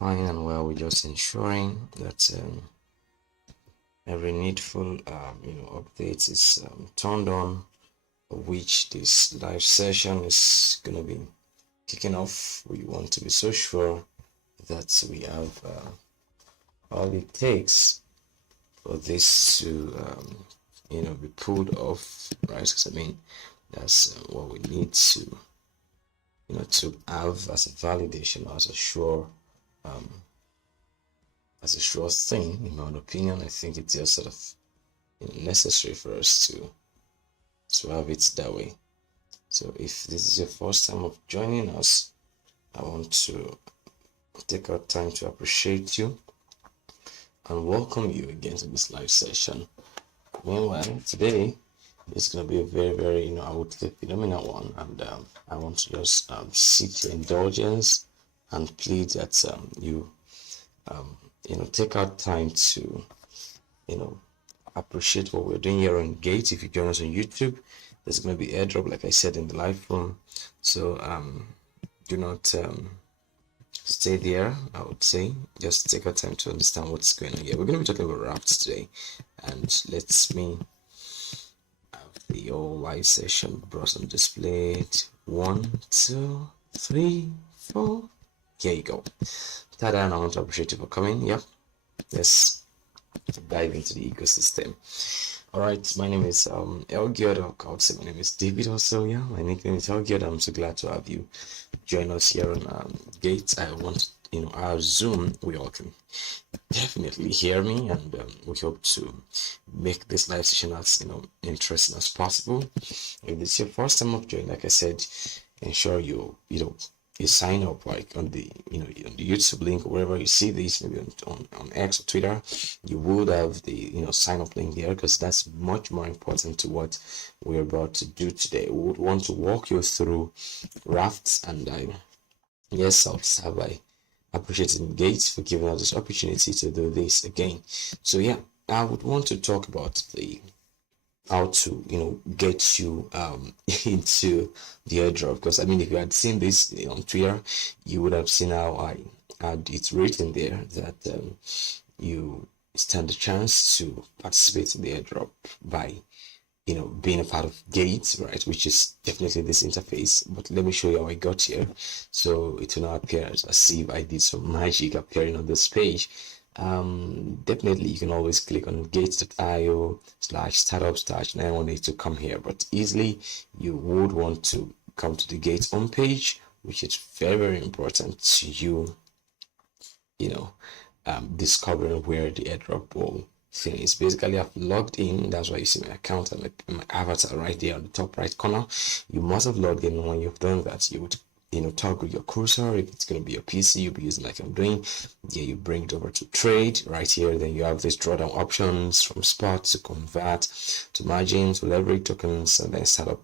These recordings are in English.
fine and well. We're just ensuring that every needful update is turned on, which this live session is gonna be kicking off. We want to be so sure that we have all it takes for this to be pulled off, right? Because I mean that's what we need to to have as a validation, as a sure thing. In my opinion, I think it's just sort of necessary for us to have it that way. So if this is your first time of joining us, I want to take our time to appreciate you and welcome you again to this live session. Meanwhile, today is going to be a very, very, I would say phenomenal one, and I want to just seek your indulgence and plead that you take out time to appreciate what we're doing here on Gate. If you join us on YouTube, there's going to be Airdrop, like I said, in the live room. So do not stay there. I would say just take our time to understand what's going on here. We're going to be talking about Raft today, and let me have the whole live session brought on display. 1, 2, 3, 4. Here you go. Tada, and I want to appreciate you for coming. Yep. Let's dive into the ecosystem. All right, my name is Elgiod. I would say my name is David also. Yeah, my nickname is Elgiod. I'm so glad to have you join us here on Gate. I want our Zoom, we all can definitely hear me, and we hope to make this live session as interesting as possible. If this is your first time of joining, like I said, ensure you sign up, like on the on the YouTube link or wherever you see this, maybe on X or Twitter. You would have the sign up link there, because that's much more important to what we're about to do today. We would want to walk you through Rafts, and I'll start by appreciating Gates for giving us this opportunity to do this again. So yeah, I would want to talk about how to get you into the airdrop, because I mean, if you had seen this on Twitter, you would have seen how I had it written there that you stand a chance to participate in the airdrop by being a part of Gate, right, which is definitely this interface. But let me show you how I got here, so it will now appear as if I did some magic appearing on this page. Definitely you can always click on gates.io/startup/918 to come here, but easily you would want to come to the Gate homepage, which is very, very important to you discovering where the airdrop will finish. Basically, I've logged in. That's why you see my account and my avatar right there on the top right corner. You must have logged in. When you've done that, you would toggle your cursor. If it's going to be a PC, you'll be using like I'm doing. Yeah, you bring it over to trade right here. Then you have this drawdown options from spot to convert to margin to leverage tokens, and then startup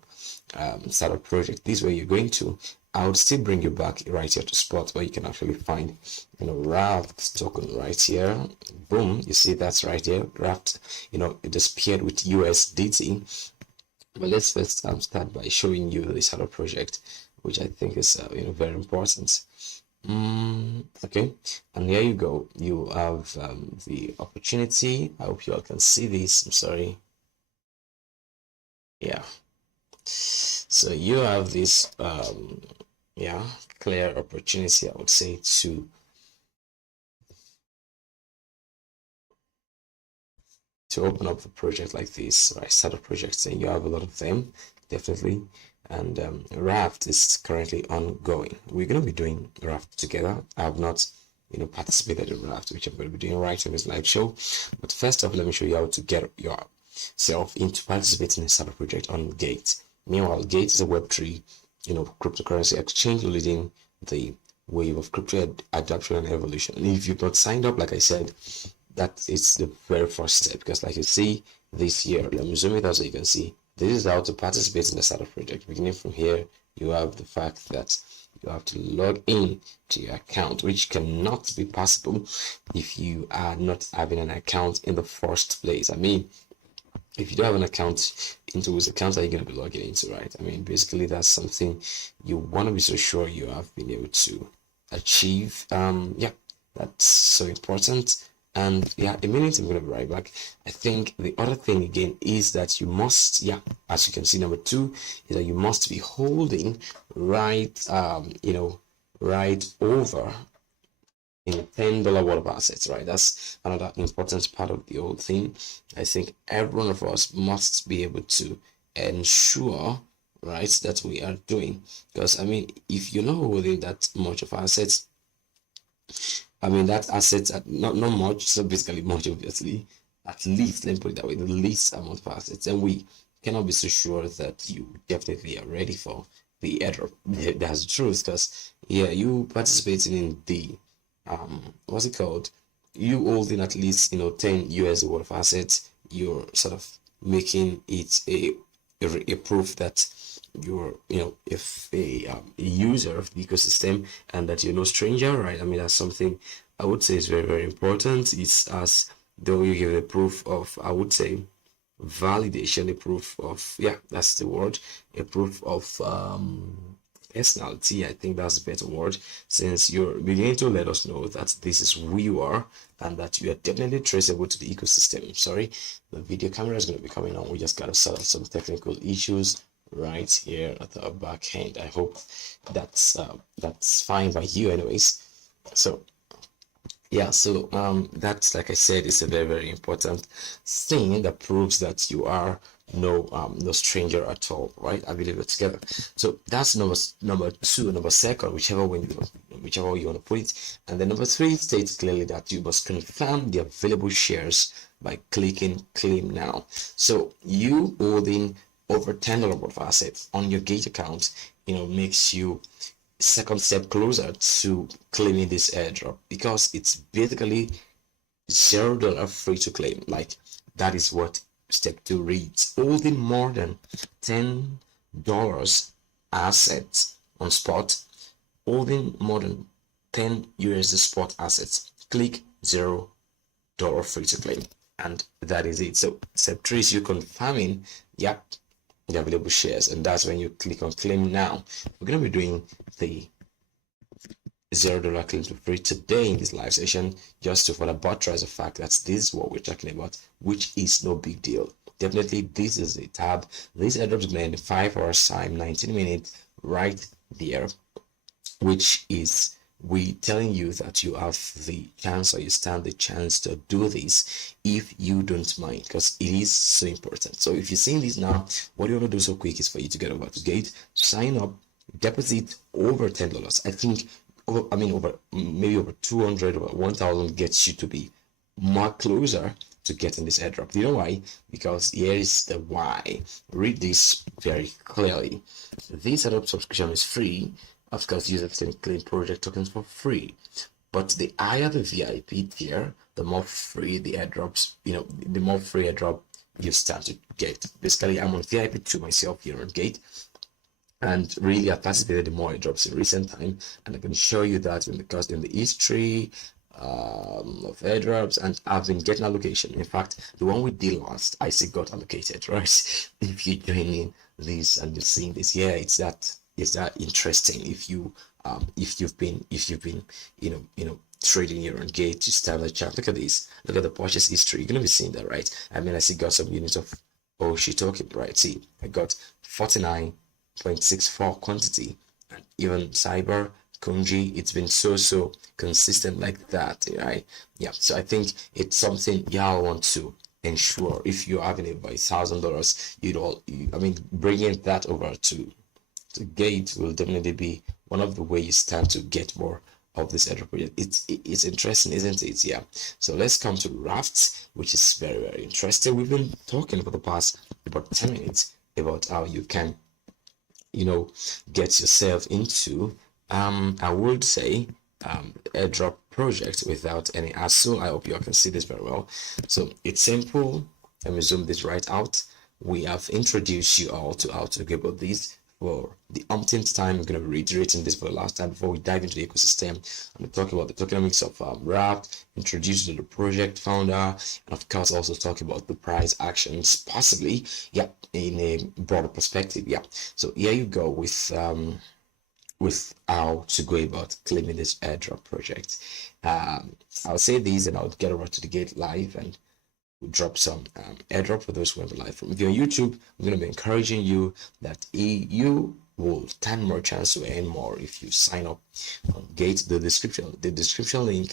project. This is where you're going to. I would still bring you back right here to spot, where you can actually find Raft token right here. Boom, you see that's right here. Raft, it just paired with USDT. But let's first start by showing you this other project, which I think is very important. Okay, and here you go. You have the opportunity. I hope you all can see this. I'm sorry. Yeah. So you have this clear opportunity, I would say, to open up a project like this, right? Start a project, and you have a lot of them, definitely. And Raft is currently ongoing. We're going to be doing Raft together. I have not participated in Raft, which I'm going to be doing right in this live show. But first off, let me show you how to get yourself into participating in a startup project on Gate. Meanwhile, Gate is a Web3 cryptocurrency exchange leading the wave of crypto adoption and evolution. And if you've not signed up, like I said, that is the very first step, because like you see this year, let me zoom it out so you can see, this is how to participate in the startup project. Beginning from here, you have the fact that you have to log in to your account, which cannot be possible if you are not having an account in the first place. I mean, if you don't have an account, into whose account are you going to be logging into, right? I mean, basically that's something you want to be so sure you have been able to achieve. That's so important. And yeah, a minute, I'm gonna be right back. I think the other thing again is that you must, yeah, as you can see, number two is that you must be holding right, right over in $10 worth of assets, right? That's another important part of the whole thing. I think every one of us must be able to ensure, right, that we are doing. Because I mean, if you're not holding that much of assets, I mean that assets are not much, so basically much obviously, at least let me put it that way, the least amount of assets, and we cannot be so sure that you definitely are ready for the airdrop. That's the truth, because yeah, you participating in the what's it called, you holding at least 10 US worth of assets, you're sort of making it a proof that you're if a user of the ecosystem, and that you're no stranger, right? I mean, that's something I would say is very, very important. It's as though you give a proof of, I would say, validation, a proof of, yeah, that's the word, a proof of personality. I think that's a better word, since you're beginning to let us know that this is who you are, and that you are definitely traceable to the ecosystem. Sorry, the video camera is going to be coming on. We just got to sort out some technical issues right here at the back end. I hope that's fine by you anyways. So yeah, so that's, like I said, it's a very, very important thing that proves that you are no stranger at all, right? I believe it together. So that's number two, number second, whichever way you want to put it. And then number three states clearly that you must confirm the available shares by clicking claim now. So you holding over $10 worth of assets on your Gate account, makes you second step closer to claiming this airdrop, because it's basically $0 free to claim. Like, that is what step two reads. Holding more than $10 assets on spot, holding more than 10 USD spot assets, click $0 free to claim, and that is it. So step three is you confirming, yep, the available shares, and that's when you click on claim now. We're going to be doing the $0 claim to free today in this live session, just to further buttress the fact that this is what we're talking about, which is no big deal. Definitely, this is a tab. This airdrop is going to end in 5 hours time, 19 minutes, right there, which is we telling you that you have the chance, or you stand the chance to do this if you don't mind, because it is so important. So if you're seeing this now, what you want to do so quick is for you to get over to Gate, sign up, deposit over $10. I think over maybe over 200 or 1000 gets you to be more closer to getting this airdrop. You know why? Because here is the why. Read this very clearly. This airdrop subscription is free. Of course, users can claim project tokens for free, but the higher the VIP tier, the more free the airdrops, the more free airdrop you start to get. Basically, I'm on VIP 2 myself here on Gate, and really I've participated in more airdrops in recent time, and I can show you that in the history of airdrops, and I've been getting allocation. In fact, the one we did last, I still got allocated, right? If you join in this and you're seeing this, yeah, it's that interesting. If you've been trading here on Gate, you start the chart. Look at this, look at the purchase history. You're gonna be seeing that, right? I mean, I see got some units of token, right? See, I got 49.64 quantity, and even cyber Kunji, it's been so consistent like that, right? Yeah, so I think it's something y'all want to ensure. If you're having it by $1,000, bringing that over to Gate will definitely be one of the ways you start to get more of this airdrop project. It's interesting, isn't it? Yeah. So let's come to Raft, which is very, very interesting. We've been talking for the past about 10 minutes about how you can get yourself into I would say airdrop project without any hassle. I hope you all can see this very well. So it's simple. Let me zoom this right out. We have introduced you all to how to go about this for the umpteenth time. I'm going to be reiterating this for the last time before we dive into the ecosystem. I'm going to talk about the tokenomics of Raft, introduce you to the project founder, and of course also talk about the price actions, possibly, yeah, in a broader perspective. Yeah, so here you go with with how to go about claiming this airdrop project. I'll say these and I'll get over to the GateLive and we'll drop some airdrop for those who want the live from. If you're on YouTube, I'm going to be encouraging you that you will stand more chance to earn more if you sign up on Gate. The description link,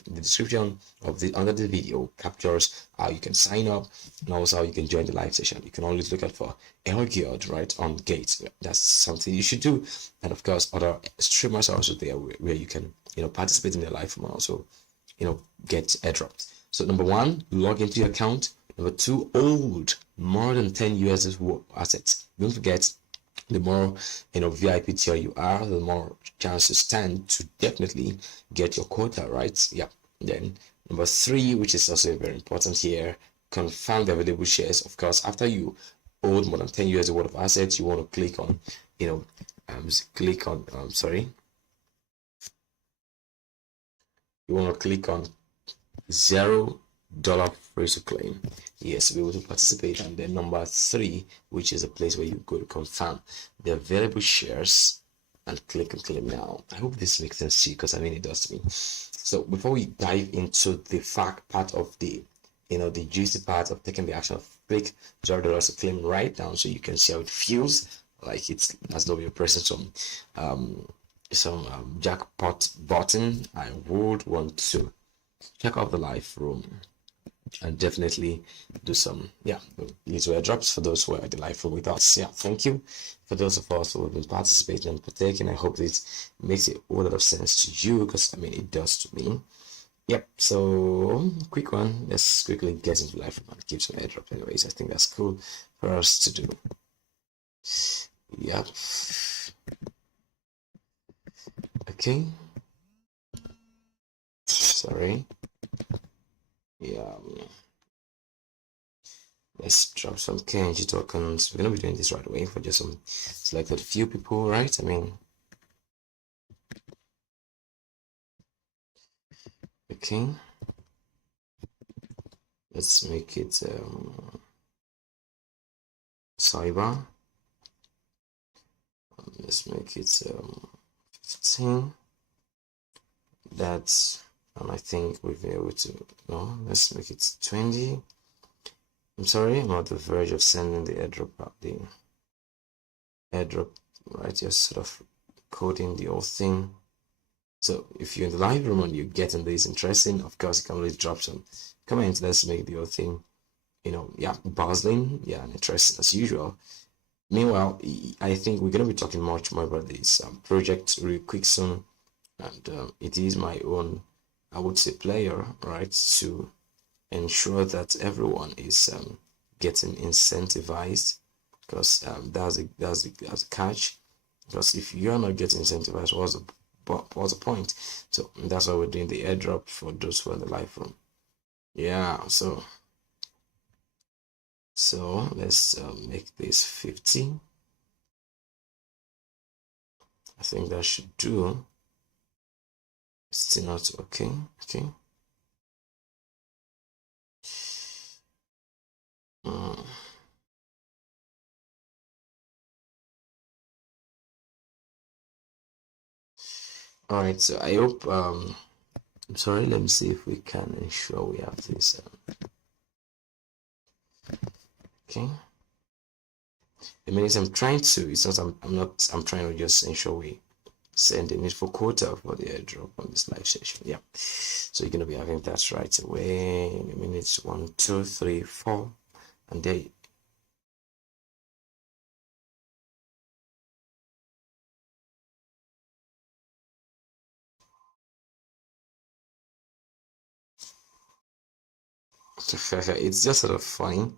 the description of the under the video captures how you can sign up and also how you can join the live session. You can always look out for Air Guild right on Gate. That's something you should do. And of course, other streamers are also there where you can participate in the live from and also get airdropped. So number one, log into your account. Number two, hold more than 10 USD worth assets. Don't forget, the more VIP tier you are, the more chance you stand to definitely get your quota, right? Yeah. Then number three, which is also very important here, confirm the available shares. Of course, after you hold more than 10 USD worth of assets, you want to click on, you want to click on $0 free to claim, yes, to be able to participate. And then number three, which is a place where you go to confirm the available shares and click on claim now. I hope this makes sense to you, because I mean it does to me. So before we dive into the fact part of the the juicy part of taking the action of click $0 to claim right now, so you can see how it feels like it's as though you're pressing some jackpot button. I would want to check out the live room and definitely do some little airdrops for those who are at the live room with us. Yeah, thank you for those of us who have been participating and partaking. I hope this makes a whole lot of sense to you, because I mean it does to me. Yep, so quick one, let's quickly get into live room and give some airdrop anyways. I think that's cool for us to do. Yep. Okay, sorry. Yeah, let's drop some KNG tokens. We're gonna be doing this right away for just some selected few people, right? I mean, okay, let's make it cyber. Let's make it 15. That's, and I think we'll be able to, no, let's make it 20. I'm sorry, I'm on the verge of sending the airdrop out, right? Just sort of coding the whole thing. So if you're in the live room and you're getting this interesting, of course you can always drop some comments. Let's make the whole thing buzzing, and interesting as usual. Meanwhile, I think we're going to be talking much more about this project real quick soon, and it is my own, I would say, player, right, to ensure that everyone is getting incentivized, because that's a catch. Because if you're not getting incentivized, what's the point? So that's why we're doing the airdrop for those who are in the live room. Yeah, so let's make this 50. I think that should do. Still not okay. All right, so I hope I'm sorry, let me see if we can ensure we have this okay. The minutes I'm trying to, it's not, I'm trying to just ensure we send the needful quota for the airdrop on this live session. Yeah, so you're gonna be having that right away in a minute. 1 2 3 4, and there. It's just sort of funny.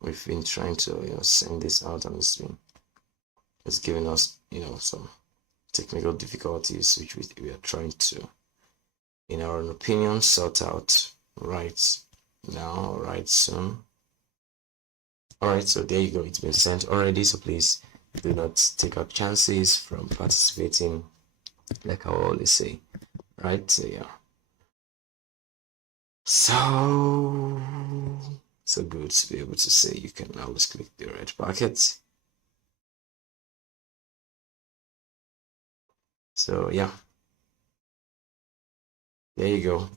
We've been trying to send this out, and it's giving us some technical difficulties, which we are trying to, in our opinion, sort out right now, right soon. All right, so there you go. It's been sent already, so please do not take up chances from participating, like I always say, right? So yeah, so good to be able to say you can always click the red bucket. So yeah, there you go.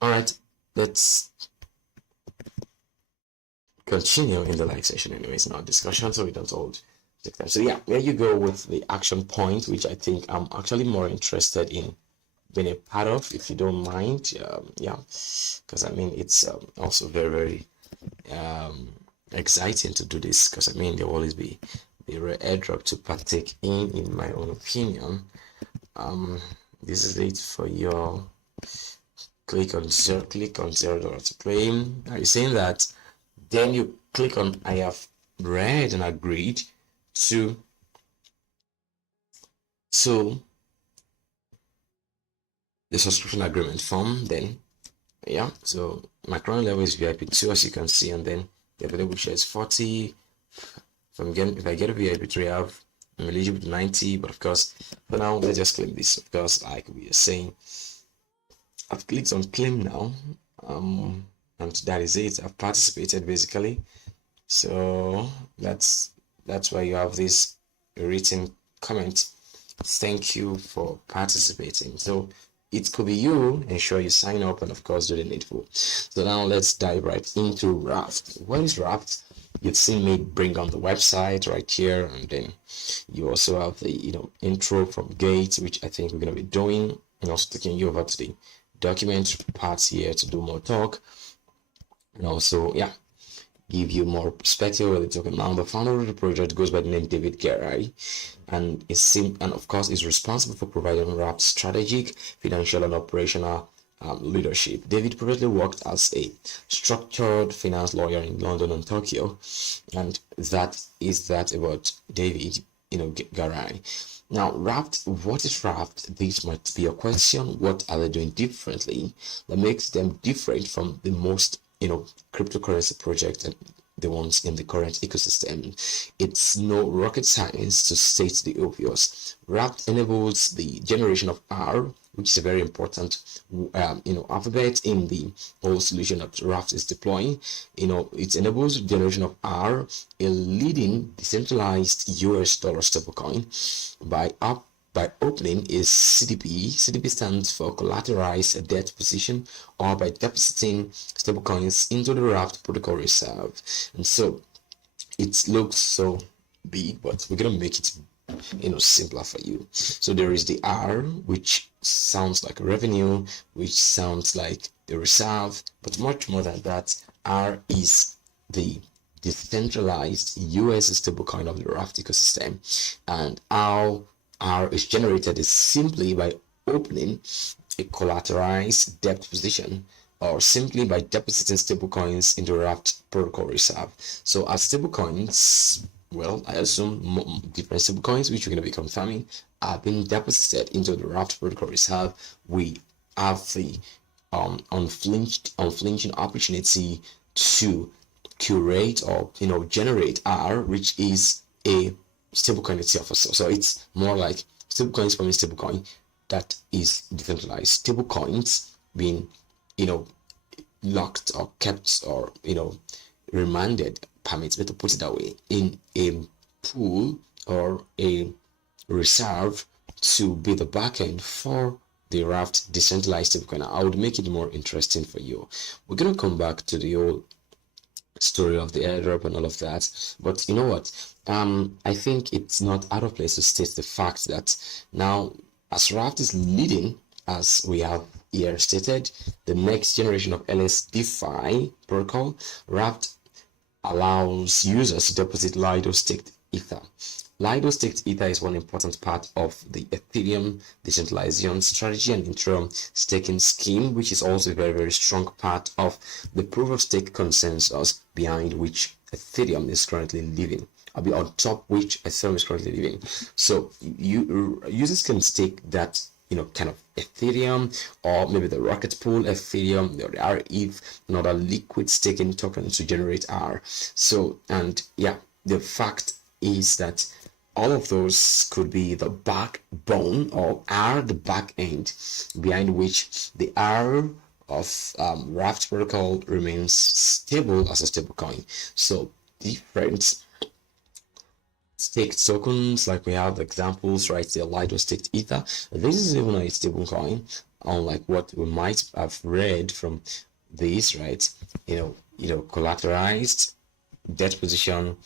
All right, let's continue in the live session anyways in our discussion, so we don't hold take time. So yeah, there you go with the action point, which I think I'm actually more interested in being a part of, if you don't mind. Yeah, because I mean it's also very very exciting to do this, because I mean there will always be the rare airdrop to partake in my own opinion. This is it for your click on $0 to claim. Are you saying that? Then you click on I have read and agreed to the subscription agreement form. Then yeah, so my current level is VIP2, as you can see, and then the available share is 40. If I get a VIP3, I'm eligible to 90, but of course for now let's just claim this. Of course, like we are saying, I've clicked on claim now, and that is it. I've participated basically. So that's why you have this written comment. Thank you for participating. So it could be you. Ensure you sign up and of course do the needful. So now let's dive right into Raft. What is Raft? You've seen me bring on the website right here, and then you also have the intro from Gate, which I think we're gonna be doing, and also taking you over to the document parts here to do more talk, and also yeah, give you more perspective what they're talking about. The founder of the project goes by the name David Gerai, and of course is responsible for providing Raft strategic, financial, and operational leadership. David previously worked as a structured finance lawyer in London and Tokyo, and that is that about David, Garai. Now, Raft, what is Raft? This might be a question. What are they doing differently that makes them different from the most cryptocurrency project and the ones in the current ecosystem? It's no rocket science to state the obvious. Raft enables the generation of R, which is a very important alphabet in the whole solution that Raft is deploying. It enables the generation of R, a leading decentralized US dollar stablecoin, by opening a CDP. CDP stands for collateralized debt position, or by depositing stablecoins into the Raft protocol reserve. And so it looks so big, but we're gonna make it simpler for you. So there is the R, which sounds like revenue, which sounds like the reserve, but much more than that. R is the decentralized US stablecoin of the Raft ecosystem, and how R is generated is simply by opening a collateralized debt position, or simply by depositing stablecoins in the Raft protocol reserve. So as stablecoins, well, I assume different stablecoins, which we're going to be confirming, are being deposited into the Raft protocol reserve. We have the unflinching opportunity to curate or generate R, which is a stablecoin itself. So it's more like stablecoins from a stablecoin that is decentralized. Stablecoins being locked or kept or remanded, permits me to put it that way, in a pool or a reserve to be the backend for the Raft decentralized stablecoin. I would make it more interesting for you. We're gonna come back to the old story of the airdrop and all of that, but you know what, I think it's not out of place to state the fact that now, as Raft is leading, as we have here stated, the next generation of LSDeFi protocol, Raft allows users to deposit Lido staked Ether. Lido staked Ether is one important part of the Ethereum decentralization strategy and Ethereum staking scheme, which is also a very, very strong part of the proof of stake consensus behind which Ethereum is currently living. I'll be on top which Ethereum is currently living. So users can stake that kind of Ethereum, or maybe the Rocket Pool Ethereum, or the RETH, and other liquid staking tokens to generate R. So, and yeah, the fact is that all of those could be the backbone, or are the back end behind which the R of Raft protocol remains stable as a stable coin. So different staked tokens, like we have examples right there, Lido staked Ether. This is even a stable coin, unlike what we might have read from this, right? Collateralized debt position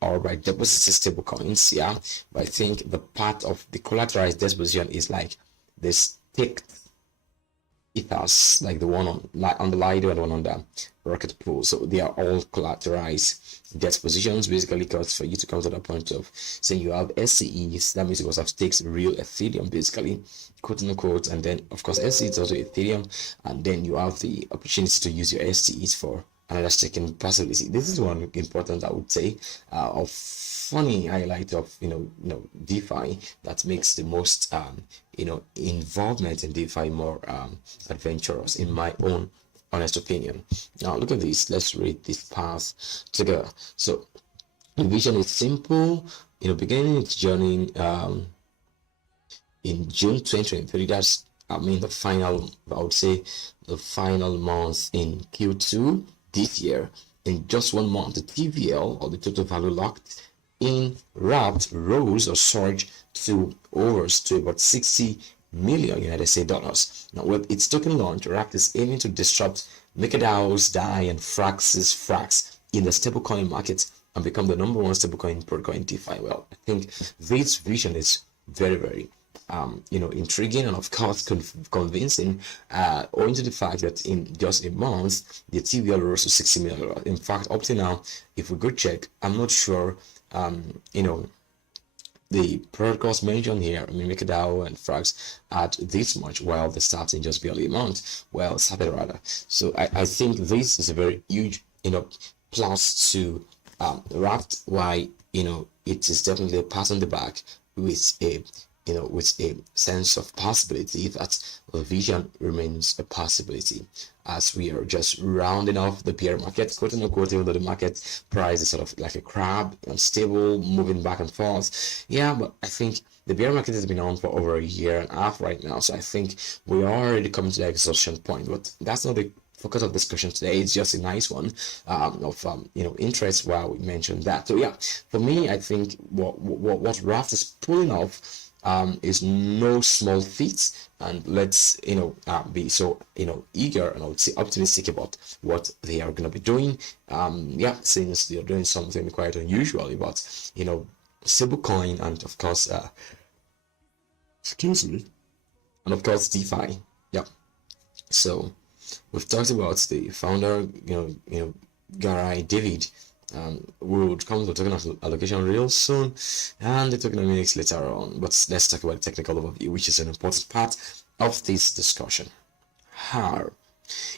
or by deposit stable coins, yeah. But I think the part of the collateralized debt position is like the staked ethers, like the one on the Lido and the one on the Rocket Pool. So they are all collateralized debt positions, basically, because for you to come to the point of saying you have SCEs, that means you must have staked real Ethereum, basically, quote unquote. And then, of course, SCE is also Ethereum, and then you have the opportunity to use your SCEs for another staking possibility. This is one important, I would say, of funny highlight of DeFi that makes the most involvement in DeFi more adventurous, in my own honest opinion. Now look at this. Let's read this path together. So the vision is simple. Beginning its journey in June 2023. That's the final, I would say, the final month in Q2 this year. In just 1 month, the TVL, or the total value locked in Raft, rose or surged to about 60 million United States dollars. Now, with its token launch, Raft is aiming to disrupt MakerDAO's DAI and Frax in the stablecoin market and become the #1 stablecoin protocol in DeFi. Well, I think this vision is very, very intriguing and of course convincing, owing to the fact that in just a month the TVL rose to 60 million. In fact, up to now, if we go check, I'm not sure the protocols mentioned here, MakerDAO and Frax, at this much, while the starting just barely a month. Well, started rather. So I think this is a very huge plus to Raft. Why it is definitely a pat on the back with a sense of possibility that the vision remains a possibility, as we are just rounding off the bear market, quote unquote, even though the market price is sort of like a crab, unstable, moving back and forth. Yeah, but I think the bear market has been on for over a year and a half right now, so I think we are already coming to the exhaustion point. But that's not the focus of discussion today. It's just a nice one of interest while we mentioned that. So yeah, for me, I think what Raft is pulling off is no small feat, and let's be so eager and I would say optimistic about what they are going to be doing. Since they are doing something quite unusual about stablecoin and of course excuse me, and of course DeFi. Yeah, so we've talked about the founder, Gary David. We will come to the token allocation real soon, and the tokenomics later on. But let's talk about the technical overview, which is an important part of this discussion. HAR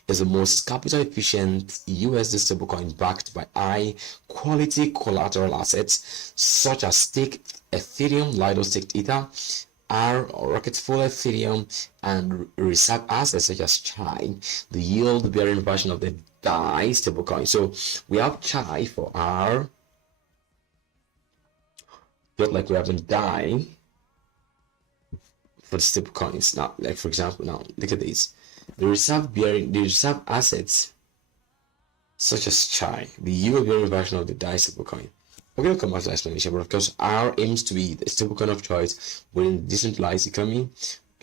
is the most capital efficient USD stablecoin backed by high quality collateral assets such as staked Ethereum, Lido staked Ether, R or Rocket Full Ethereum, and reserve assets such as Chai, the yield bearing version of the DAI stablecoin. So we have Chai for R, just like we have in DAI for the stablecoins. Now, like for example, now look at this: the reserve assets such as Chai, the yield bearing version of the DAI stablecoin. We're going to come back to the explanation, but of course, R aims to be the stablecoin of choice within the decentralized economy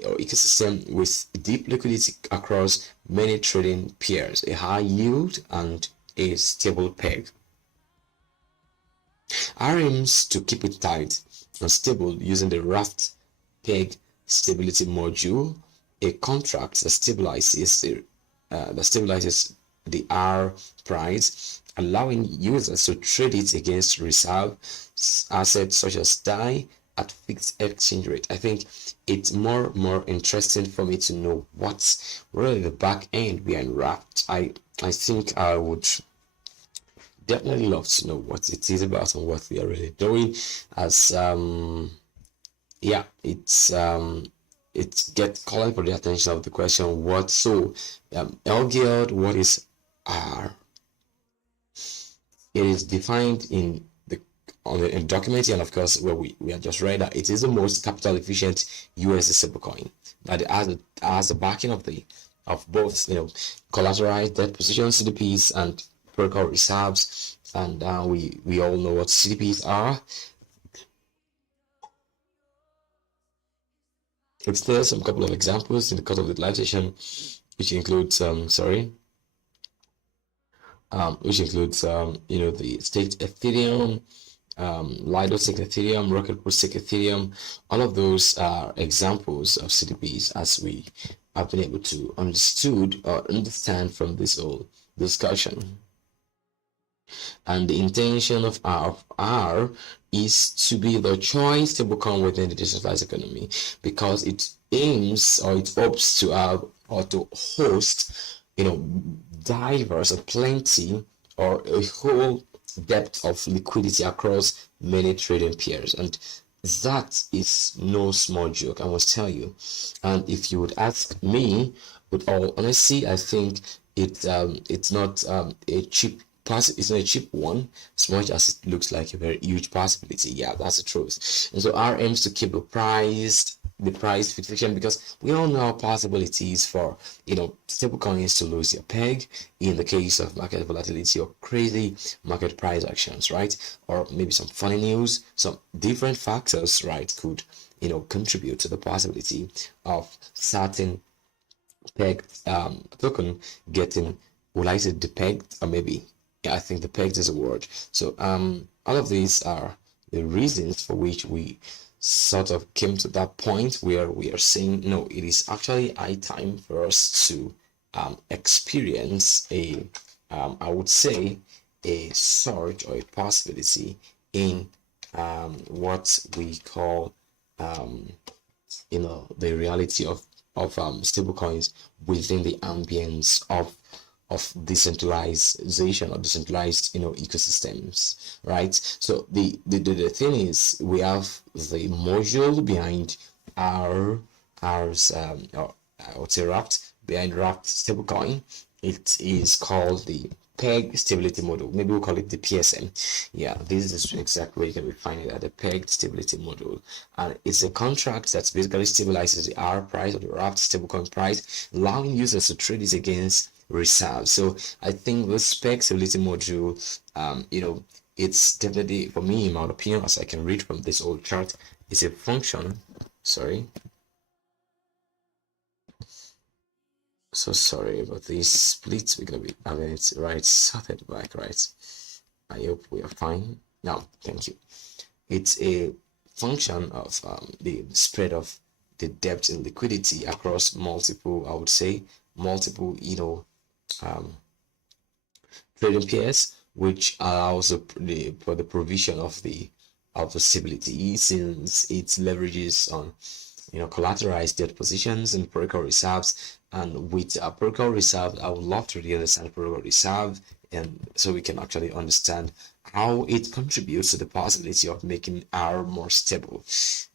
or ecosystem with deep liquidity across many trading pairs, a high yield, and a stable peg. R aims to keep it tight and stable using the Raft peg stability module, a contract that stabilizes the R price, allowing users to trade it against reserve assets such as DAI at fixed exchange rate. I think it's more interesting for me to know what's really the back end behind Raft. I think I would definitely love to know what it is about and what they are really doing, as it gets calling for the attention of the question what. So Elgild, what is R? It is defined in the document, and of course where we have just read that it is the most capital efficient USD stablecoin that has the backing of both collateralized debt positions, CDPs, and protocol reserves. And we all know what CDPs are. There's some couple of examples in the course of the live session, which includes the staked Ethereum, Lido stake Ethereum, Rocket Pool stake Ethereum. All of those are examples of CDPs as we have been able to understand from this whole discussion. And the intention of R is to be the choice stablecoin within the decentralized economy, because it aims or it hopes to have or to host, diverse or plenty or a whole depth of liquidity across many trading pairs. And that is no small joke, I must tell you. And if you would ask me, with all honesty, I think it's not a cheap it's not a cheap one, as much as it looks like a very huge possibility. Yeah, that's the truth. And so R aims to keep the price fixation, because we all know possibilities for stable coins to lose their peg in the case of market volatility or crazy market price actions, right? Or maybe some funny news, some different factors, right, could contribute to the possibility of certain pegged token getting, will I say depegged, or maybe, yeah, I think depegged is a word. So all of these are the reasons for which we sort of came to that point where we are saying, no, it is actually high time for us to experience I would say, a surge or a possibility in what we call the reality of stablecoins within the ambience of decentralization or decentralized ecosystems, right? So the thing is, we have the module behind ours or I would say Raft, behind Raft stablecoin. It is called the peg stability module. Maybe we'll call it the PSM. Yeah, this is exactly where you can find it, at the pegged stability module. And it's a contract that basically stabilizes the R price or the Raft stablecoin price, allowing users to trade it against reserves. So I think this peg stability module, it's definitely, for me, in my opinion, as I can read from this old chart, is a function. Sorry. So sorry about these splits. We're gonna be having it right sorted back, right? I hope we are fine now. Thank you. It's a function of the spread of the depth and liquidity across multiple, I would say, multiple, trading pairs, which allows for the provision of the stability, since it leverages on collateralized debt positions and protocol reserves. And with a protocol reserve, I would love to really understand protocol reserve, and so we can actually understand how it contributes to the possibility of making R more stable.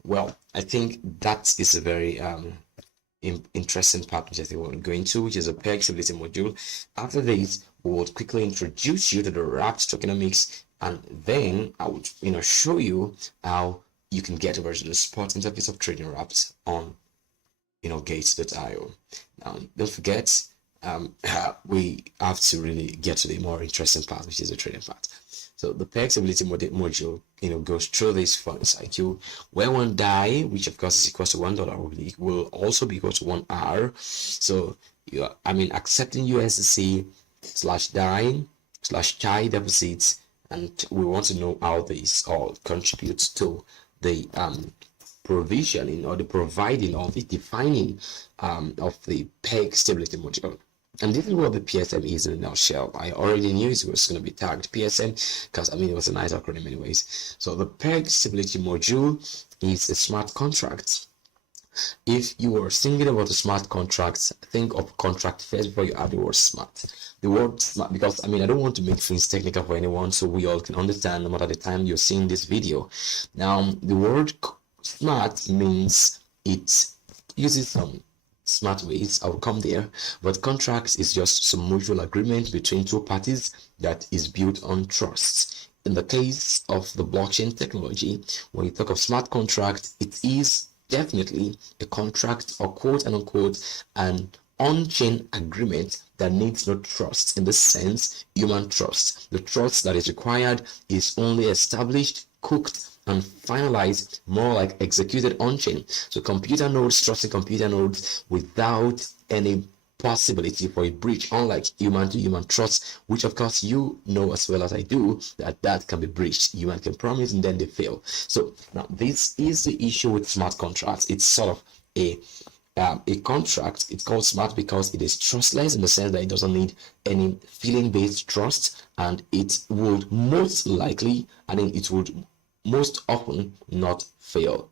Well, I think that is a very interesting part, which I think we're going to, which is a peg stability module. After this, we will quickly introduce you to the Raft tokenomics, and then I would show you how you can get over to the spot interface of trading Raft on Gates.io. Now, don't forget, we have to really get to the more interesting part, which is the trading part. So the peg stability module, goes through this fun cycle where one DAI, which of course is equal to $1, will also be equal to 1 R. So accepting USDC / DAI / Chai deposits, and we want to know how these all contribute to the provisioning or the providing or the defining of the peg stability module. And this is what the PSM is in a nutshell. I already knew it was going to be tagged PSM because it was a nice acronym anyways. So the peg stability module is a smart contract. If you are thinking about a smart contract, think of contract first before you add the word smart. The word smart, because I don't want to make things technical for anyone, so we all can understand no matter the time you're seeing this video. Now, the word smart means it uses some smart ways. I'll come there, but contracts is just some mutual agreement between two parties that is built on trust. In the case of the blockchain technology, when you talk of smart contract, it is definitely a contract, or quote and unquote an on-chain agreement that needs no trust, in the sense human trust. The trust that is required is only established, cooked, and finalized, more like executed on-chain. So computer nodes trusting computer nodes without any possibility for a breach, unlike human to human trust, which of course you know as well as I do that can be breached. Human can promise and then they fail. So now this is the issue with smart contracts. It's sort of a contract. It's called smart because it is trustless in the sense that it doesn't need any feeling-based trust, and it would most likely, it would most often not fail.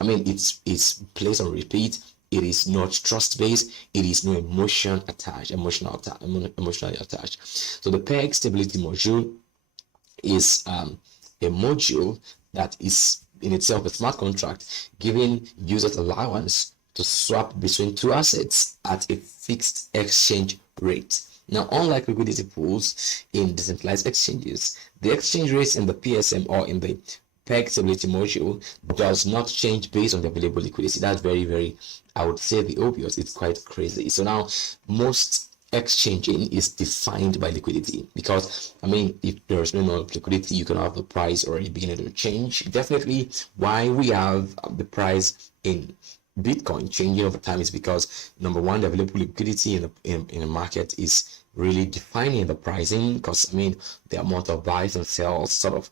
I mean, it's placed on repeat. It is not trust-based. It is no emotionally attached. So the peg stability module is a module that is in itself a smart contract, giving users allowance to swap between two assets at a fixed exchange rate. Now, unlike liquidity pools in decentralized exchanges, the exchange rates in the PSM or in the peg stability module does not change based on the available liquidity. That's very, I would say, the obvious. It's quite crazy. So now most exchanging is defined by liquidity, because I mean, if there's no amount of liquidity, you can have the price already beginning to change. Definitely why we have the price in Bitcoin changing over time is because, number one, the available liquidity in the market is really defining the pricing, because I mean, the amount of buys and sells sort of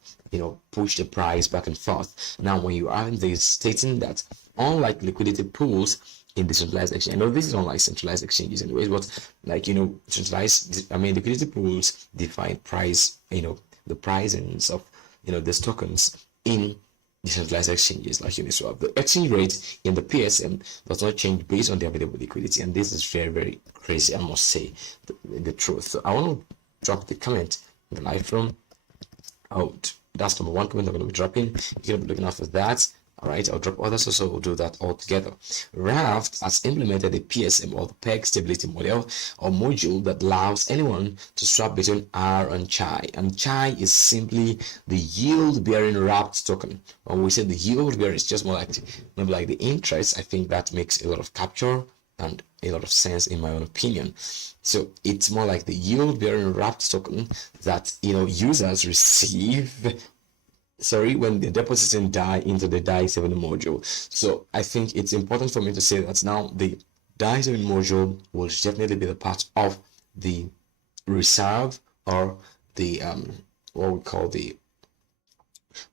push the price back and forth. Now when you are in this stating that, unlike liquidity pools in decentralized exchange, I know this is unlike centralized exchanges anyways, but like centralized, I mean, liquidity pools define price, the pricings of these tokens in decentralized exchanges like Uniswap. The exchange rate in the PSM does not change based on the available liquidity, and this is very crazy, I must say the truth. So I want to drop the comment in the live room out. That's number one comment I'm going to be dropping. You're going to be looking out for that. All right, I'll drop others, so we'll do that all together. Raft has implemented a PSM, or the peg stability model or module, that allows anyone to swap between R and Chai. And Chai is simply the yield-bearing Raft token. When we say the yield-bearing, it's just more like maybe like the interest. I think that makes a lot of capture and a lot of sense in my own opinion. So it's more like the yield-bearing Raft token that users receive when they're depositing DAI into the DAI 7 module. So I think it's important for me to say that now the DAI 7 module will definitely be the part of the reserve, or the what we call the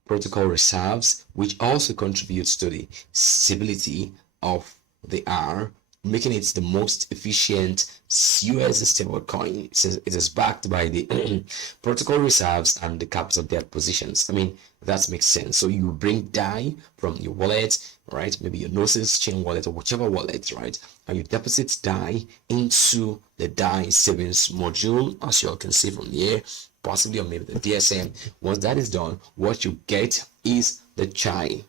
protocol reserves, which also contributes to the stability of the R, making it the most efficient US stablecoin since it is backed by the protocol reserves and the capital debt positions. I mean, that makes sense. So you bring DAI from your wallet, right? Maybe your Gnosis chain wallet or whichever wallet, right? And you deposit DAI into the DAI savings module, as you all can see from here, possibly, or maybe the DSM. Once that is done, what you get is the Chai.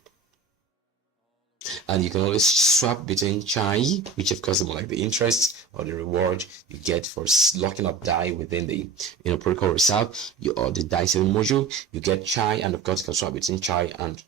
And you can always swap between Chai, which of course is more like the interest or the reward you get for locking up DAI within the protocol reserve, or the DAI 7 module. You get Chai, and of course you can swap between Chai and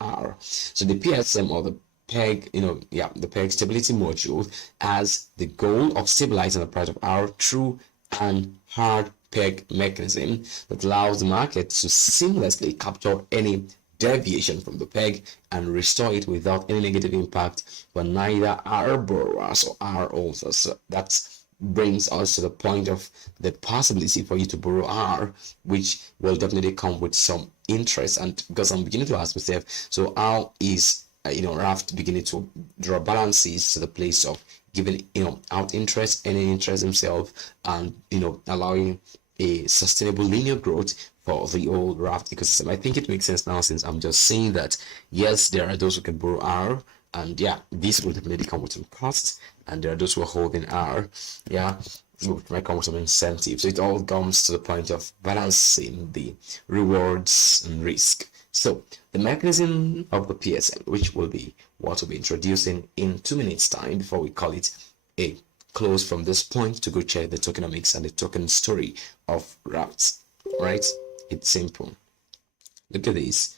R. So the PSM, or the peg, the peg stability module, has the goal of stabilizing the price of R through an hard peg mechanism that allows the market to seamlessly capture any deviation from the peg and restore it without any negative impact for neither our borrowers or our holders. So that brings us to the point of the possibility for you to borrow R, which will definitely come with some interest. And because I'm beginning to ask myself, so how is Raft beginning to draw balances to the place of giving out interest, any interest himself, and allowing a sustainable linear growth for the old Raft ecosystem. I think it makes sense now, since I'm just saying that yes, there are those who can borrow R, and yeah, this will definitely come with some costs, and there are those who are holding R, which might come with some incentive. So it all comes to the point of balancing the rewards and risk. So the mechanism of the PSM, which will be what we'll be introducing in 2 minutes time, before we call it a close from this point to go check the tokenomics and the token story of Rafts, right? It's simple. Look at this.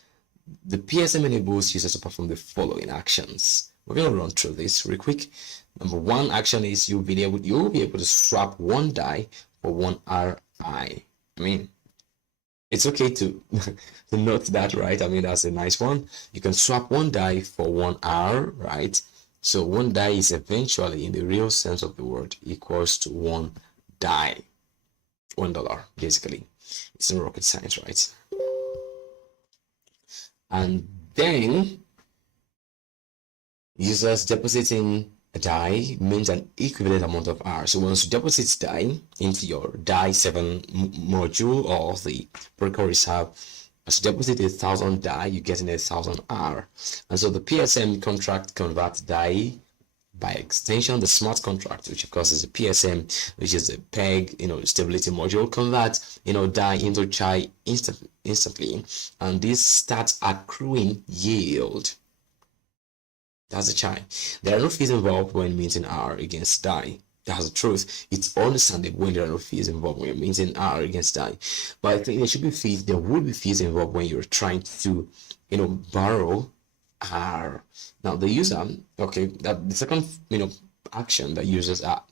The PSM enables users to perform the following actions. We're going to run through this real quick. Number one action is you'll be able to swap one DAI for one RI. I mean, It's okay to to note that, right? I mean, that's a nice one. You can swap one die for 1 hour, right? So one die is eventually, in the real sense of the word, equals to one die, $1 basically. It's no rocket science, right? And then users depositing a die means an equivalent amount of hours. So once you deposit die into your die 7 module or the protocol reserve, as you deposit 1,000 die, you get in 1,000 hour. And so the PSM contract converts die, by extension the smart contract, which of course is a PSM, which is a peg stability module, convert die into chai instantly, and this starts accruing yield. That's the chai. There are no fees involved when minting R against die. That's the truth. It's understandable when there are no fees involved when you're minting R against die. But I think there should be fees. There will be fees involved when you're trying to, borrow R. Now the user, okay, that the second, action that users are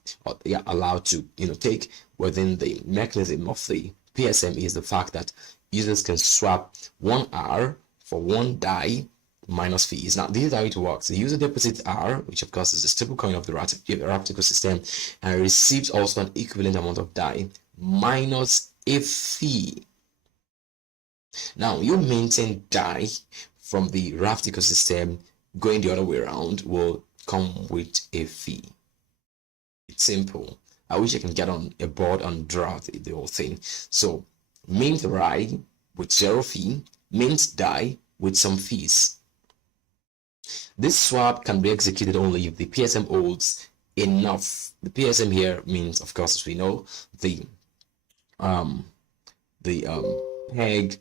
allowed to, take within the mechanism of the PSM is the fact that users can swap 1R for 1 die minus fees. Now, this is how it works. The user deposits R, which of course is the stable coin of the Raft ecosystem, and receives also an equivalent amount of DAI minus a fee. Now, you maintain DAI from the Raft ecosystem, going the other way around will come with a fee. It's simple. I wish I can get on a board and draw the whole thing. So, mint RAI with 0 fee, mint DAI with some fees. This swap can be executed only if the PSM holds enough. The PSM here means, of course, as we know, the peg,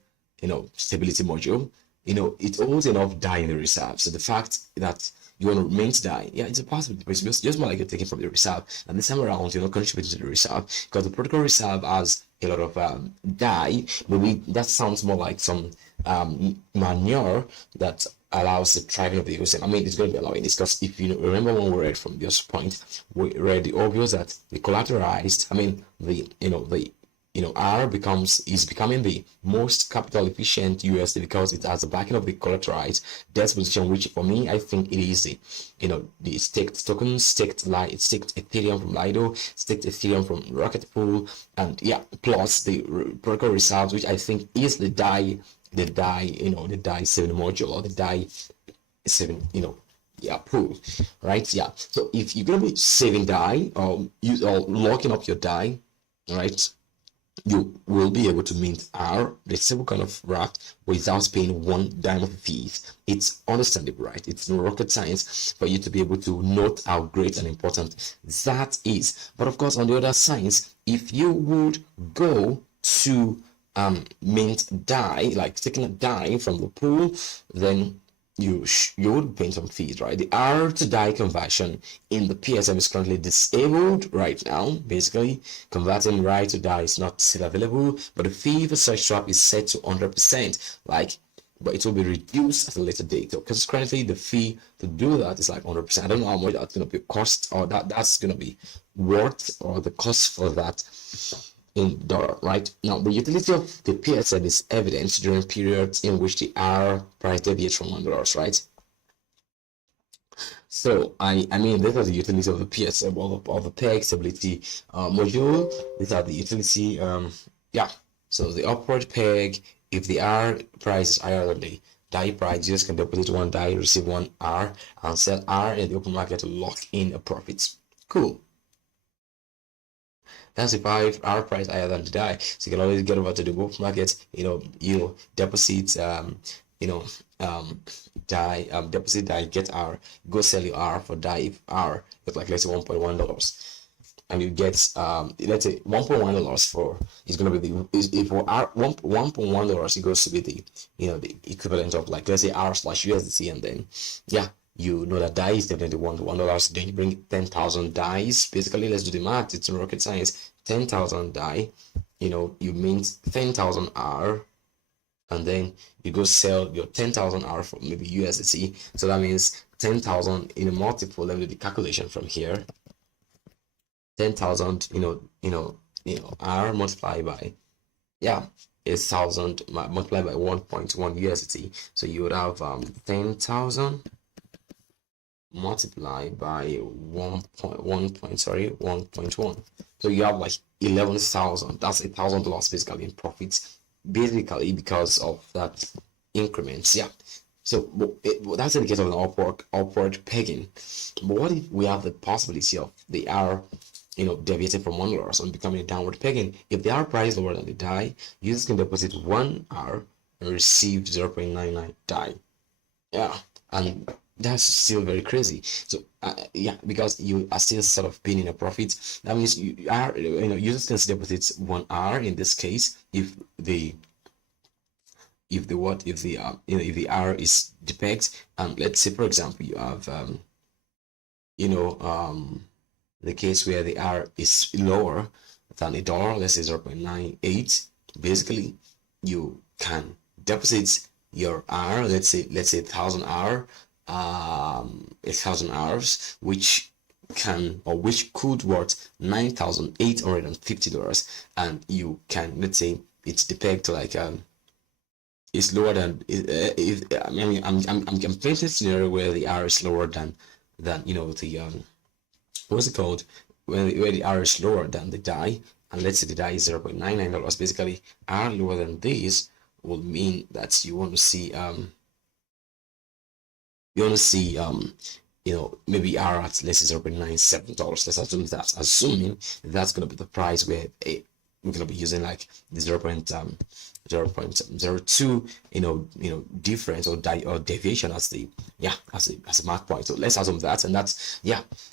stability module. It holds enough DAI in the reserve. So the fact that you want to mint DAI, yeah, it's a possibility, but it's just more like you're taking from the reserve. And this time around, you're not contributing to the reserve because the protocol reserve has a lot of DAI. Maybe that sounds more like some manure that allows the thriving of the ecosystem. I mean, it's going to be allowing this because if you remember when we read from this point, we read the obvious that the collateralized, I mean, R is becoming the most capital efficient USD because it has the backing of the collateralized debt position, which for me, I think it is the staked tokens, staked Ethereum from Lido, staked Ethereum from Rocket Pool, and yeah, plus the protocol reserves, which I think is the DAI 7 module or the DAI 7, pool, right? Yeah. So if you're gonna be saving DAI or locking up your DAI, right, you will be able to mint R, the simple kind of Raft, without paying one dime of fees. It's understandable, right? It's no rocket science for you to be able to note how great and important that is. But of course, on the other side, if you would go to mint DAI, like taking a DAI from the pool, then you would pay some fees, right? The R to DAI conversion in the PSM is currently disabled right now. Basically, converting RAI to DAI is not still available, but the fee for such swap is set to 100%, but it will be reduced at a later date because currently the fee to do that is like 100%. I don't know how much that's going to be cost or that's going to be worth or the cost for that in dollar, right? Now, the utility of the PSM is evident during periods in which the R price deviates from $1, right? So, I mean, these are the utility of the PSM or the peg stability module. These are the utility, yeah. So the upward peg, if the R price is higher than the DAI price, users can deposit 1 DAI, receive 1 R, and sell R in the open market to lock in a profit. Cool. That's if our price higher than the DAI. So you can always get over to the open market, deposit deposit DAI, get R, go sell your R for DAI if R is like let's say $1.1. And you get let's say $1.1 for is gonna be if for R $1.1 it goes to be the the equivalent of like let's say R/USDC, and then yeah, you know that DAI is definitely $1. Then you bring 10,000 DAIs. Basically, let's do the math. It's rocket science. 10,000 DAI. You mint 10,000 R, and then you go sell your 10,000 R for maybe USDC. So that means 10,000 in a multiple. Let me do the calculation from here. 10,000, R multiplied by 1,000 multiplied by 1.1 USDT. So you would have 10,000 multiplied by 1.1. So you have like 11,000. That's $1,000 basically in profits, basically because of that increments. Yeah. So that's in the case of an upward pegging. But what if we have the possibility of the R, deviating from $1 and becoming a downward pegging? If the R price is lower than the DAI, users can deposit 1 R and receive 0.99 DAI. Yeah, and that's still very crazy. So yeah, because you are still sort of being in a profit. That means users can still deposit 1 R in this case if the R is depegged. And let's say, for example, you have the case where the R is lower than $1, let's say 0.98. Basically, you can deposit your R, let's say 1,000 R, 1,000 hours, which could worth $9,850, and you can, let's say it's depegged to like it's lower than if I mean I'm painting a scenario where the R is lower than the what's it called, where the R is lower than the DAI, and let's say the DAI is $0.99. Basically, R lower than this will mean that you want to see maybe R at let's say $0.97. Let's assume that, assuming that's going to be the price where we're going to be using like the 0.02 difference or deviation as the as a mark point. So let's assume that, and that's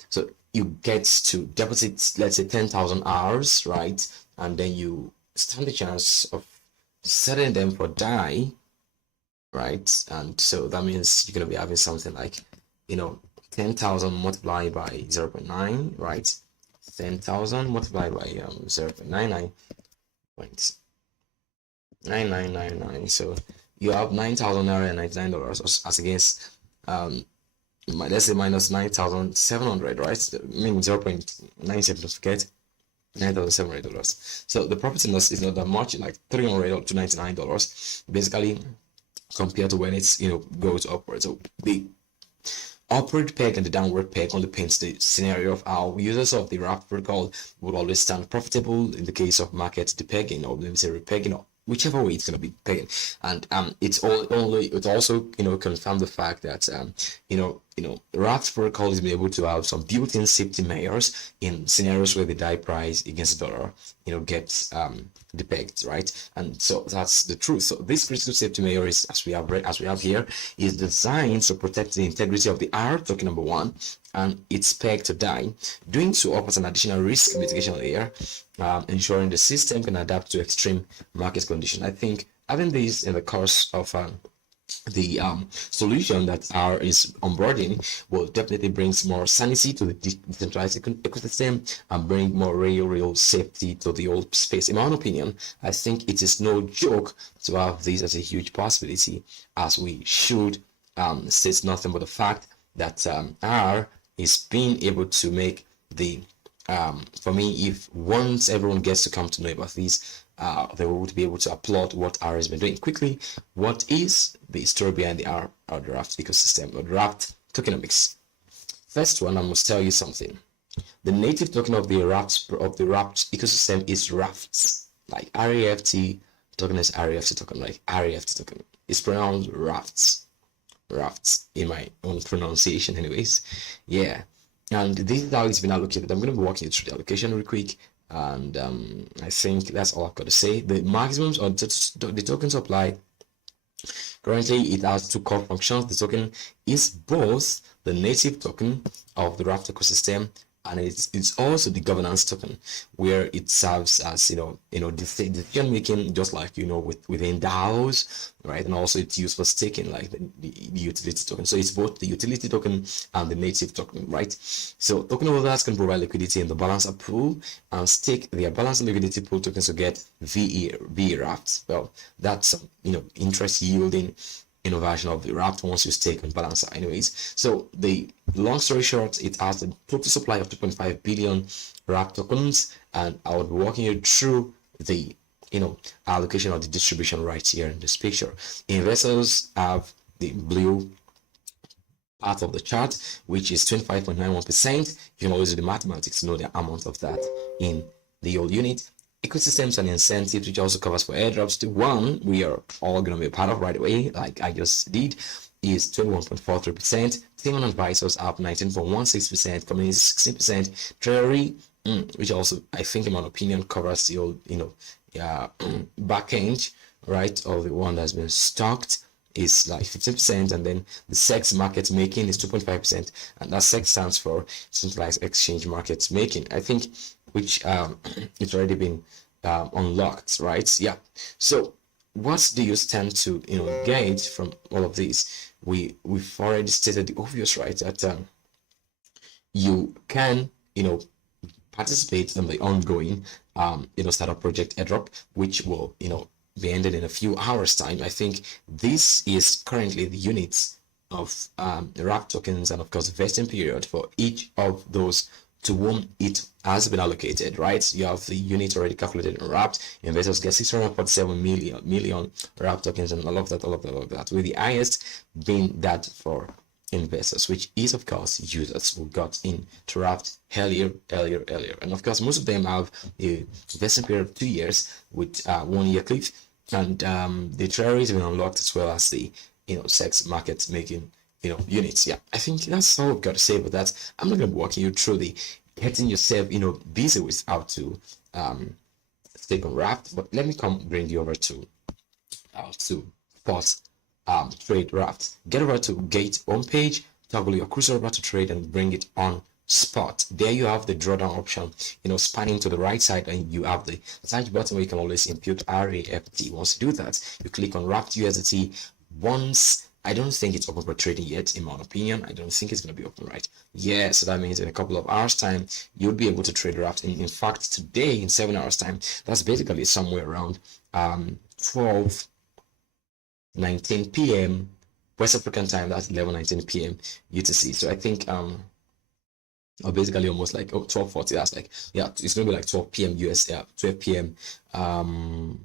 so you get to deposit let's say 10,000 hours, right? And then you stand the chance of setting them for DAI, right? And so that means you're going to be having something like 10,000 multiplied by 0.9, right? 10,000 multiplied by 0.99. So you have $9,999 as against let's say minus 9,700, right? I mean 0.97, don't forget, $9,700. So the profit and loss is not that much, like $300 to $99, basically, compared to when it's goes upwards. So the upward peg and the downward peg only paints the scenario of how users of the Raft protocol would always stand profitable in the case of market depegging, or let me say repegging, or whichever way it's going to be pegging. And it also confirmed the fact that Raft protocol is able to have some built-in safety measures in scenarios where the DAI price against the dollar gets depegged, right? And so that's the truth. So this critical safety measure is, as we have here, is designed to protect the integrity of the R token, number one, and it's pegged to DAI. Doing so offers an additional risk mitigation layer, ensuring the system can adapt to extreme market conditions. I think having this in the course of the solution that R is onboarding will definitely bring more sanity to the decentralized ecosystem and bring more real safety to the old space. In my own opinion, I think it is no joke to have this as a huge possibility, as we should state nothing but the fact that R is being able to make the for me, if once everyone gets to come to know about this, they would be able to applaud what R has been doing. Quickly, what is the story behind the R or the Raft ecosystem or the Raft tokenomics? First one, I must tell you something. The native token of the Raft ecosystem is Rafts. Like RAFT token is RAFT token, like RAFT token. It's pronounced Rafts. Rafts in my own pronunciation, anyways. Yeah. And this is how it's been allocated. I'm going to be walking you through the allocation real quick, and I think that's all I've got to say. The maximums or the token supply, currently it has two core functions. The token is both the native token of the Raft ecosystem, and it's also the governance token, where it serves as decision making, just like within DAOs, right? And also it's used for staking, like the utility token. So it's both the utility token and the native token, right? So token holders can provide liquidity in the balancer pool and stake their balance liquidity pool tokens to get VE Raft. Well, that's interest yielding version of the Raft once you stake on balancer, anyways. So the long story short, it has a total supply of 2.5 billion Raft tokens, and I will be walking you through the allocation of the distribution right here in this picture. Investors have the blue part of the chart, which is 25.91%. You can always do the mathematics to know the amount of that in the whole unit. Ecosystems and incentives, which also covers for airdrops. The one we are all going to be a part of right away, like I just did, is 21.43%. Team on advisors up 19.16%. Communities 16%. Treasury, which also I think in my opinion covers the whole back end, right, of the one that's been stocked, is like 15%, and then the SEX market making is 2.5%, and that SEX stands for centralized exchange market making, I think, which it's already been unlocked, right? Yeah. So what do you stand to gain from all of these? We've already stated the obvious, right, that you can participate in the ongoing startup project airdrop, which will be ended in a few hours time. I think this is currently the units of Raft tokens, and of course the vesting period for each of those to whom it has been allocated, right? You have the unit already calculated in Raft. Investors get 647 million Raft tokens, and all of that, with the highest being that for investors, which is of course users who got into Raft earlier. And of course most of them have a vesting period of 2 years with 1 year cliff, and the treasury has been unlocked, as well as the sex market making units. Yeah, I think that's all I've got to say about that. I'm not going to be walking you through the getting yourself busy with how to stake on Raft, but let me bring you over to spot trade Raft. Get over to Gate homepage, toggle your cursor over to trade, and bring it on spot. There you have the drawdown option, spanning to the right side, and you have the search button where you can always impute RAFT. Once you do that, you click on Raft USDT. Once, I don't think it's open for trading yet, in my opinion. I don't think it's going to be open, right? Yeah, so that means in a couple of hours time you'll be able to trade Raft. In fact, today in 7 hours time, that's basically somewhere around 12:19 p.m. West African time. That's 11:19 p.m. UTC. So I think or basically almost like 12:40. That's like, yeah, it's gonna be like 12 p.m. US, 12 p.m.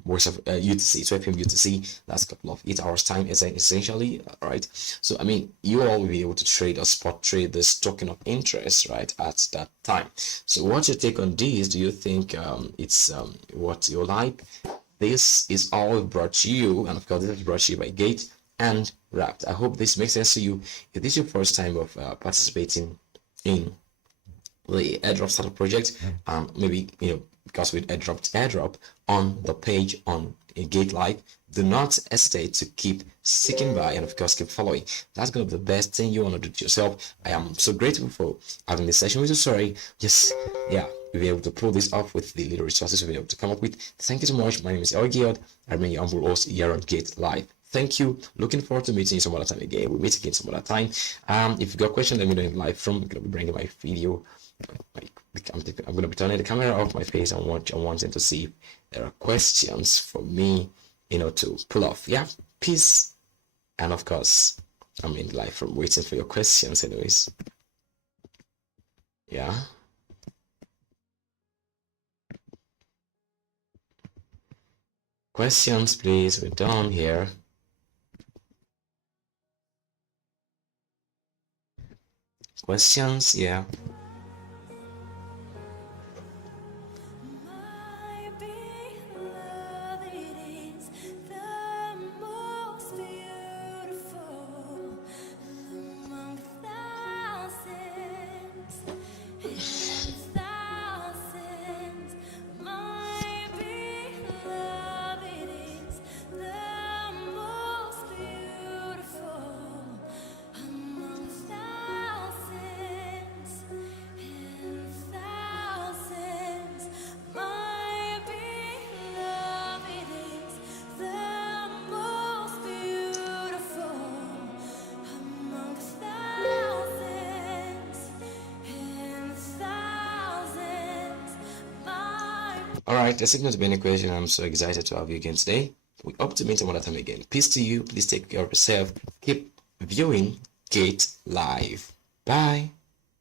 West of UTC, 12 p.m. UTC. That's a couple of 8 hours time, essentially, right? So I mean, you all will be able to trade or spot trade this token of interest, right, at that time. So what's your take on this? Do you think it's what you like? This is all brought to you, and of course, this is brought to you by Gate and Raft. I hope this makes sense to you. If this is your first time of participating in the airdrop startup project, maybe because we airdrop on the page on GateLive, do not hesitate to keep seeking by, and of course keep following. That's gonna be the best thing you want to do to yourself. I am so grateful for having this session with you. Sorry, just yeah, we'll be able to pull this off with the little resources we've been able to come up with. Thank you so much. My name is Elgiod. I remain your humble host here on GateLive. Thank you. Looking forward to meeting you some other time again. We'll meet again some other time. If you got questions, let me know in live from. I'm gonna be bringing my video. I'm gonna be turning the camera off my face and wanting to see if there are questions for me, to pull off. Yeah, peace, and of course, I'm in live from waiting for your questions. Anyways, yeah. Questions, please. We're done here. Questions, yeah. All right, there's not to be any question. I'm so excited to have you again today. We hope to meet some other time again. Peace to you. Please take care of yourself. Keep viewing GateLive. Bye.